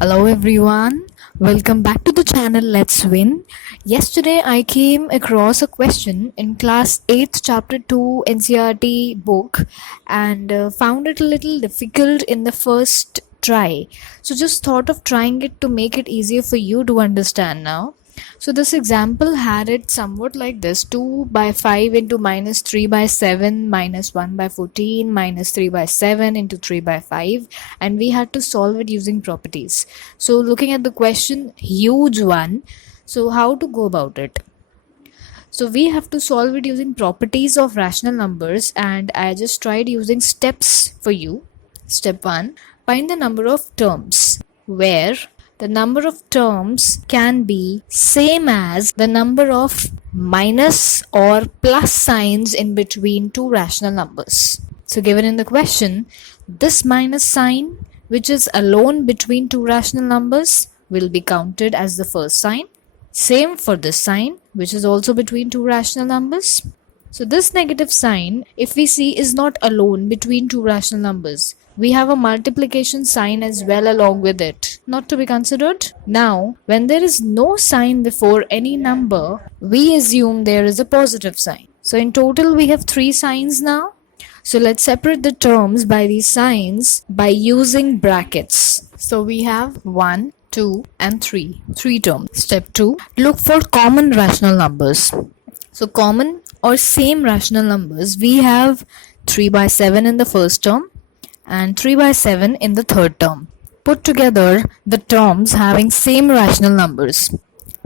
Hello everyone, welcome back to the channel Let's Win. Yesterday I came across a question in class 8th chapter 2 NCERT book and found it a little difficult in the first try. So just thought of trying it to make it easier for you to understand now. So this example had it somewhat like this: 2 by 5 into minus 3 by 7 minus 1 by 14 minus 3 by 7 into 3 by 5, and we had to solve it using properties. So looking at the question, huge one. So how to go about it? So we have to solve it using properties of rational numbers, and I just tried using steps for you. Step 1, find the number of terms, where the number of terms can be same as the number of minus or plus signs in between two rational numbers. So given in the question, this minus sign, which is alone between two rational numbers, will be counted as the first sign. Same for this sign, which is also between two rational numbers. So this negative sign, if we see, is not alone between two rational numbers. We have a multiplication sign as well along with it, not to be considered. Now, when there is no sign before any number, we assume there is a positive sign. So in total, we have three signs now. So let's separate the terms by these signs by using brackets. So we have 1, 2 and 3 terms. Step 2, look for common rational numbers. So common or same rational numbers, we have 3 by 7 in the first term and 3 by 7 in the third term. Put together the terms having same rational numbers.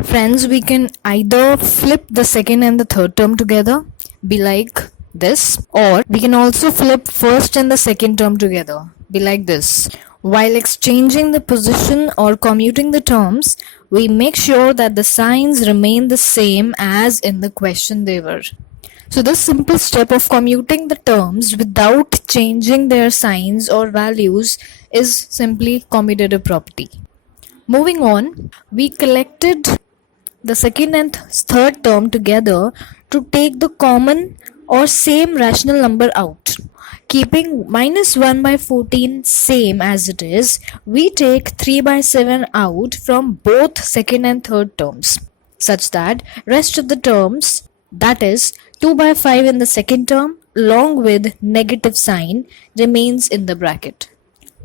Friends, we can either flip the second and the third term together, be like this, or we can also flip first and the second term together, be like this. While exchanging the position or commuting the terms, we make sure that the signs remain the same as in the question they were. So this simple step of commuting the terms without changing their signs or values is simply commutative property. Moving on, we collected the second and third term together to take the common or same rational number out. Keeping minus 1 by 14 same as it is, we take 3 by 7 out from both second and third terms, such that rest of the terms, that is 2 by 5 in the second term along with negative sign, remains in the bracket,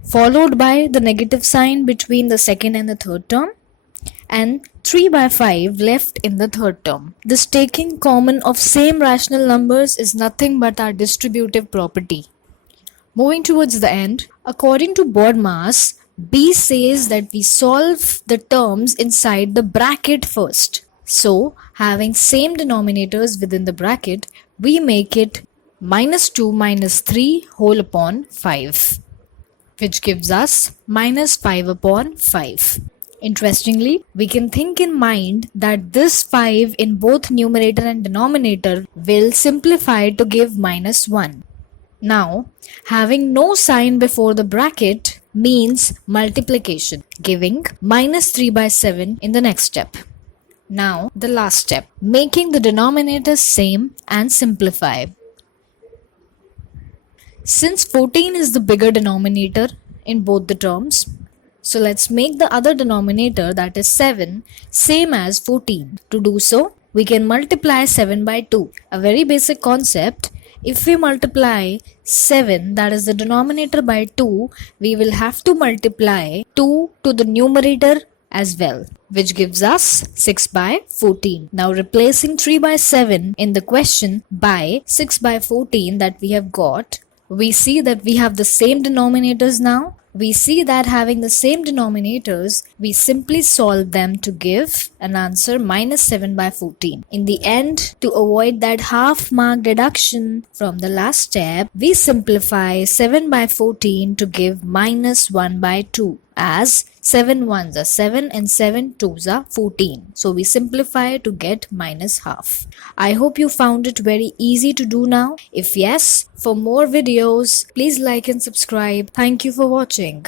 followed by the negative sign between the second and the third term, and 3 by 5 left in the third term. This taking common of same rational numbers is nothing but our distributive property. Moving towards the end, according to BODMAS, B says that we solve the terms inside the bracket first. So, having same denominators within the bracket, we make it minus 2 minus 3 whole upon 5, which gives us minus 5 upon 5. Interestingly, we can think in mind that this 5 in both numerator and denominator will simplify to give minus 1. Now, having no sign before the bracket means multiplication, giving minus 3 by 7 in the next step. Now, the last step, making the denominators same and simplify. Since 14 is the bigger denominator in both the terms, so let's make the other denominator, that is 7, same as 14. To do so, we can multiply 7 by 2. A very basic concept. If we multiply 7, that is the denominator, by 2, we will have to multiply 2 to the numerator as well, which gives us 6 by 14. Now replacing 3 by 7 in the question by 6 by 14 that we have got, we see that we have the same denominators now. We see that having the same denominators, we simply solve them to give an answer minus 7 by 14. In the end, to avoid that half mark deduction from the last step, we simplify 7 by 14 to give minus 1 by 2, as 7 ones are 7 and 7 twos are 14. So we simplify to get minus half. I hope you found it very easy to do now. If yes, for more videos, please like and subscribe. Thank you for watching.